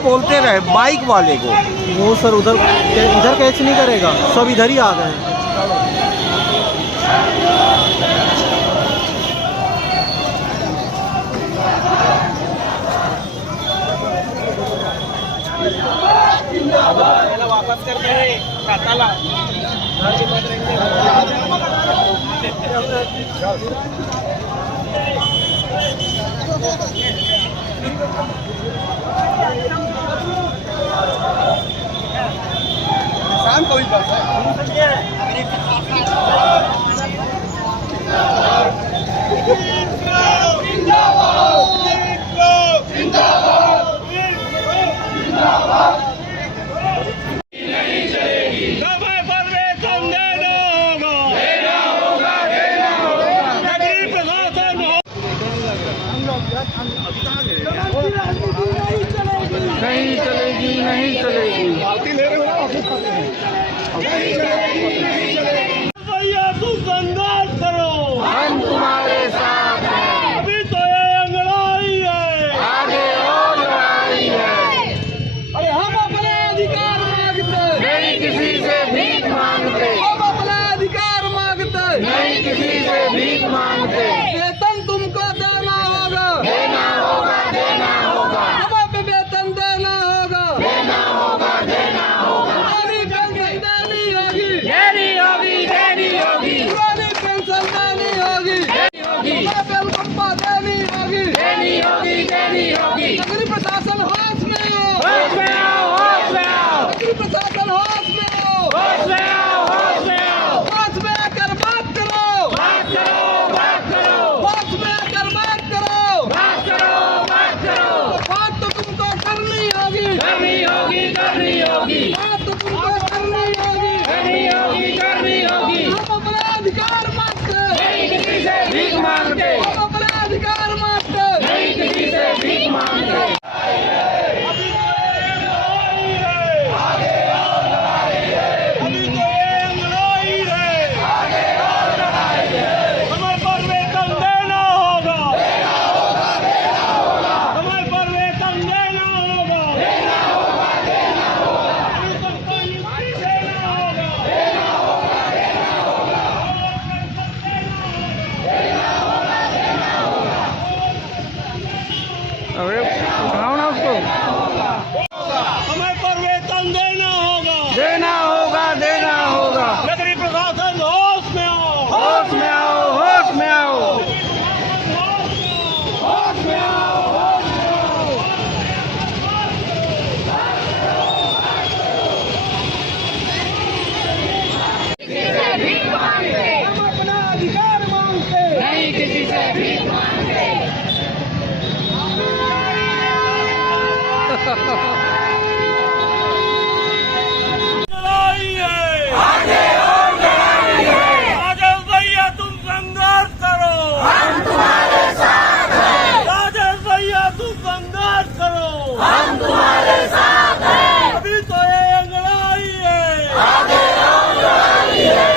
बोलते रहे बाइक वाले को। वो सर उधर इधर कैच नहीं करेगा, सब इधर ही आ गए हैं। वापस करते हैं काताला। शाम को ही बस है। नहीं चलेगी, नहीं चलेगी। भैया तुम संघर्ष करो, हम तुम्हारे साथ हैं। अभी तो ये लड़ाई है, आगे और लड़ाई है। अरे हम अपने अधिकार मांगते, नहीं किसी से भीख मांगते, हम अपना अधिकार मांगते, नहीं किसी से भीख मांगते। वेतन तुमको देना होगा, देना होगा, देना होगा, हम पे वेतन देना होगा, देना होगा, देना होगा। पुरानी पेंशन देनी होगी, देनी होगी, देनी होगी, पुरानी पेंशन देनी होगी, देनी होगी, बेलकम्पा देनी होगी, देनी होगी, देनी होगी। नगरीय प्रशासन होश में आओ, होश में आओ, होश में आओ, नगरीय प्रशासन होश में आओ, होश में आओ, होश में आओ। होश में आकर बात करो, बात करो, बात करो, होश में आकर बात करो, बात करो, बात करो। बात तो तुमको करनी होगी, करनी होगी, करनी होगी, बात तो तुमको करनी होगी, करनी होगी, करनी होगी। हम अपना अधिकार मांगते, नहीं किसी से भीख मांगते, हम अपना अधिकार मांगते, नहीं किसी से भीख मांगते। अभी तो ये लड़ाई है, आगे और लड़ाई है, अभी तो ये लड़ाई है, आगे और लड़ाई है। समय पर वेतन देना होगा, देना होगा, देना होगा, समय पर वेतन देना होगा, देना होगा, देना होगा, अभी तक तो नियुक्ति देना होगा, देना होगा, देना होगा, अरे उठाओ ना उसको। समय पर वेतन देना होगा, देना होगा, देना होगा। नगरीय प्रशासन होश में आओ, होश में आओ, होश में आओ, होश में आओ, होश में आओ। हम अपना अधिकार मांगते, नहीं किसी से भीख मांगते। लड़ाई है, आगे और लड़ाई है, राजेश भैया तुम संघर्ष करो, हम तुम्हारे साथ हैं, राजेश भैया तुम संघर्ष करो, हम तुम्हारे साथ हैं। अभी तो ये लड़ाई है, आगे और लड़ाई है,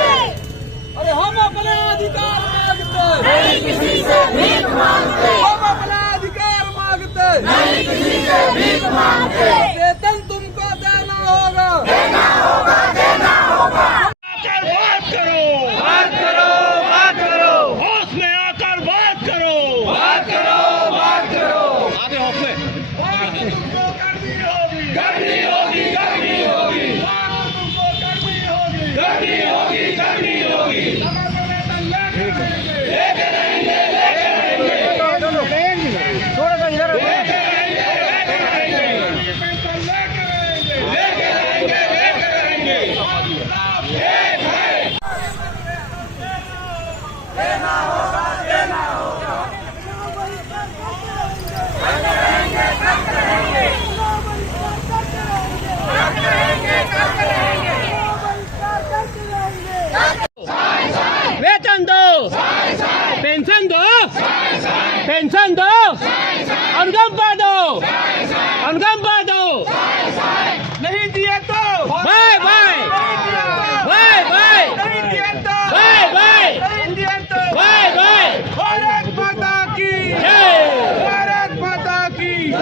अरे हम अपने अधिकार मांगते, नहीं किसी से भीख मांगते, हम अपना अधिकार मांगते, नहीं किसी से भीख मांगते। वेतन तुमको देना होगा, देना होगा, देना होगा। आकर बात करो, बात करो, बात करो, होश में आकर बात करो, बात करो, बात करो। आगे होश में बात तुमको करनी होगी, करनी होगी, करनी होगी, बात तुमको करनी होगी, करनी होगी, करनी होगी। समय पर वेतन लेके रहेंगे, लेके रहेंगे, लेके रहेंगे, थोड़ा सा इधर लेके रहेंगे, लेके रहेंगे, पेंशन लेके रहेंगे, लेके रहेंगे, लेके रहेंगे। एक है, देना होगा, देना होगा। करते रहेंगे, करते रहेंगे, करते रहेंगे, करते रहेंगे। वेतन दो, पेंशन दो, पेंशन दो, अनुकंपा दो, अनुकंपा दो, नहीं दिए तो बाय बाय, बाय बाय, नहीं दिए तो बाय बाय, नहीं दिए तो बाय बाय। भारत माता की जय, भारत माता की जय।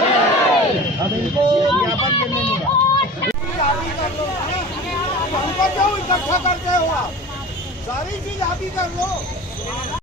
सारी चीज आप ही कर लो।